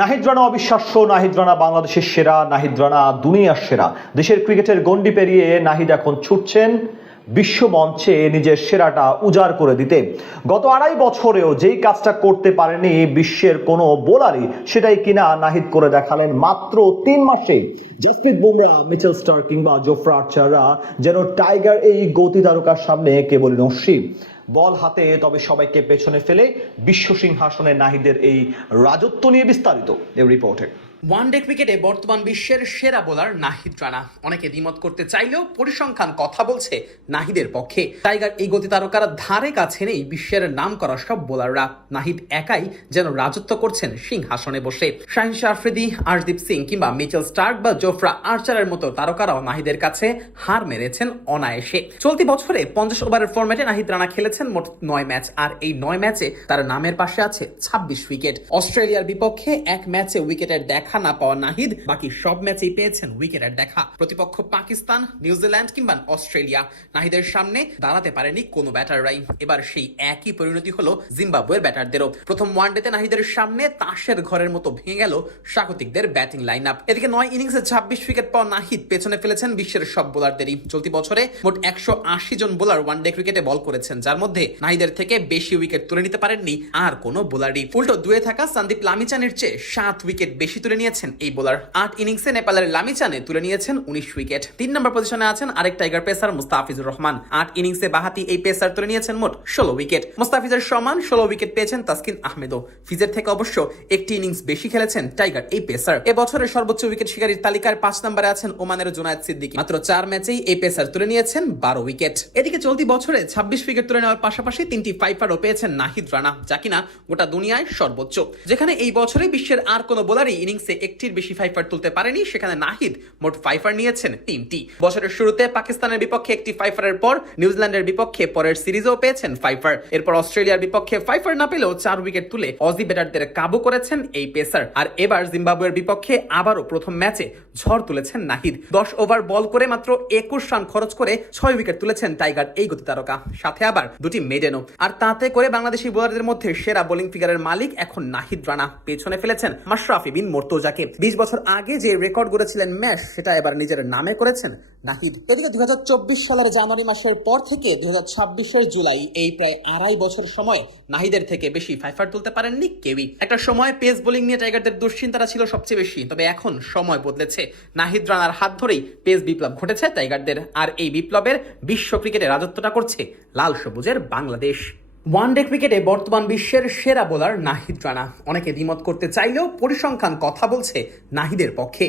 নাহিদ রানা অবিশ্বাস্য, নাহিদ রানা বাংলাদেশের সেরা, নাহিদ রানা দুনিয়ার সেরা। দেশের ক্রিকেটের গণ্ডি পেরিয়ে নাহিদ এখন ছুটছেন বিশ্ব মঞ্চে নিজের সেরাটা উজাড় করে দিতে। গত 2.5 বছরেও যেই কাজটা করতে পারেনি বিশ্বের কোনো বোলারই, সেটাই কিনা নাহিদ করে দেখালেন মাত্র 3 মাসে। জসপ্রীত বুমরা, মিচেল স্টার্ক কিংবা জোফরা আর্চাররা যেন টাইগার এই গতি তারকার সামনে কেবলই নস্যি। বল হাতে তবে সবাইকে পেছনে ফেলে বিশ্ব সিংহাসনে নাহিদের এই রাজত্ব নিয়ে বিস্তারিত এই রিপোর্টে। ওয়ানডে ক্রিকেটে বর্তমান বিশ্বের সেরা বোলার নাহিদ রানা। অনেকে দ্বিমত করতে চাইলেও পরিসংখ্যান কথা বলছে নাহিদের পক্ষে। টাইগার এই গতি তারকার ধারে কাছে নেই বিশ্বের নাম করা সব বোলাররা। নাহিদ একাই যেন রাজত্ব করছেন সিংহাসনে বসে। শাহিন শাহ আফ্রিদি, আর্শদীপ সিং কিংবা মিচেল স্টার্ক বা জোফরা আর্চারের মতো তারকারাও নাহিদের কাছে হার মেরেছেন অনায়াসে। চলতি বছরে 50 ওভারের ফরম্যাটে নাহিদ রানা খেলেছেন মোট 9 ম্যাচ, আর এই 9 ম্যাচে তার নামের পাশে আছে 26 উইকেট। অস্ট্রেলিয়ার বিপক্ষে এক ম্যাচে উইকেটের দেখা না পাওয়া নাহিদ বাকি সব ম্যাচেই পেয়েছেন উইকেটের দেখা। প্রতিপক্ষ পাকিস্তান, নিউজিল্যান্ড কিংবা অস্ট্রেলিয়া, নাহিদের সামনে দাঁড়াতে পারেনি কোনো ব্যাটাররাই। এবার সেই একই পরিণতি হলো জিম্বাবুয়ের ব্যাটারদেরও। প্রথম ওয়ানডেতে নাহিদের সামনে তাসের ঘরের মতো ভেঙে গেল স্বাগতিকদের ব্যাটিং লাইন আপ। এদিকে 9 ইনিংসে 26 উইকেট পাওয়া নাহিদ পেছনে ফেলেছেন বিশ্বের সব বোলারদেরই। চলতি বছরে মোট 180 জন বোলার ওয়ানডে ক্রিকেটে বল করেছেন, যার মধ্যে নাহিদের থেকে বেশি উইকেট তুলে নিতে পারেননি আর কোনো বোলারই। উল্টো দুয়ে থাকা সন্দীপ লামিচানের চেয়ে 7 উইকেট বেশি তুলে নিয়েছেন এই বোলার। 8 ইনিংসে নেপালের লামিচানে তুলে নিয়েছেন 19 উইকেট। 3 নম্বর পজিশনে আছেন আরেক টাইগার পেসার মুস্তাফিজুর রহমান। 8 ইনিংসে বাহাতি এই পেসার তুলে নিয়েছেন মোট 16 উইকেট। মুস্তাফিজের সমান 16 উইকেট পেয়েছেন তাসকিন আহমেদও। ফিজের থেকে অবশ্য একটি ইনিংস বেশি খেলেছেন টাইগার এই পেসার। এবছরের সর্বোচ্চ উইকেট শিকারীর তালিকার 5 নম্বরে আছেন ওমানের জুনায়েদ সিদ্দিকী। মাত্র 4 ম্যাচেই এই পেসার তুলে নিয়েছেন 12 উইকেট। এদিকে চলতি বছরে 26 উইকেট তুলে নেওয়ার পাশাপাশি 3টি ফাইফারও পেয়েছেন নাহিদ রানা, যা কিনা গোটা দুনিয়ায় সর্বোচ্চ। যেখানে এই বছরে বিশ্বের আর কোনো বোলারই ইনিংসে একটির বেশি ফাইফার তুলতে পারেনি, সেখানে নাহিদ মোট ফাইফার নিয়েছেন 3টি। বছরের শুরুতে পাকিস্তানের বিপক্ষে একটি ফাইফারের পর নিউজিল্যান্ডের বিপক্ষে পরের সিরিজেও পেয়েছেন ফাইফার। এরপর অস্ট্রেলিয়ার বিপক্ষে ফাইফার না পেলেও 4 উইকেট তুলে অজি ব্যাটারদের কাবু করেছেন এই পেসার। আর এবার জিম্বাবুয়ের বিপক্ষে আবারও প্রথম ম্যাচে ঝড় তুলেছেন নাহিদ। 10 ওভার বল করে মাত্র 21 রান খরচ করে 6 উইকেট তুলেছেন টাইগার এই গতি তারকা, সাথে আবার 2টি মেডেনও। আর তাতে করে বাংলাদেশি বোলারদের মধ্যে সেরা বোলিং ফিগারের মালিক এখন নাহিদ রানা। পেছনে ফেলেছেন মাশরাফি বিন মুর্তজাকে। 20 বছর আগে যে রেকর্ড গড়েছিলেন ম্যাচ, সেটা এবার নিজের নামে করেছেন নাহিদ। এদিকে 2024 সালের জানুয়ারি মাসের পর থেকে 2026 জুলাই, এই প্রায় 2.5 বছর সময় নাহিদের থেকে বেশি ফাইফার তুলতে পারেননি কেউই। একটা সময় পেস বোলিং নিয়ে টাইগারদের দুশ্চিন্তাটা ছিল সবচেয়ে বেশি, তবে এখন সময় বদলেছে। নাহিদ রানার হাত ধরেই পেস বিপ্লব ঘটেছে টাইগারদের, আর এই বিপ্লবের বিশ্ব ক্রিকেটে রাজত্বটা করছে লাল সবুজের বাংলাদেশ। ওয়ানডে ক্রিকেটে বর্তমান বিশ্বের সেরা বোলার নাহিদ রানা। অনেকে দ্বিমত করতে চাইলেও পরিসংখ্যান কথা বলছে নাহিদের পক্ষে।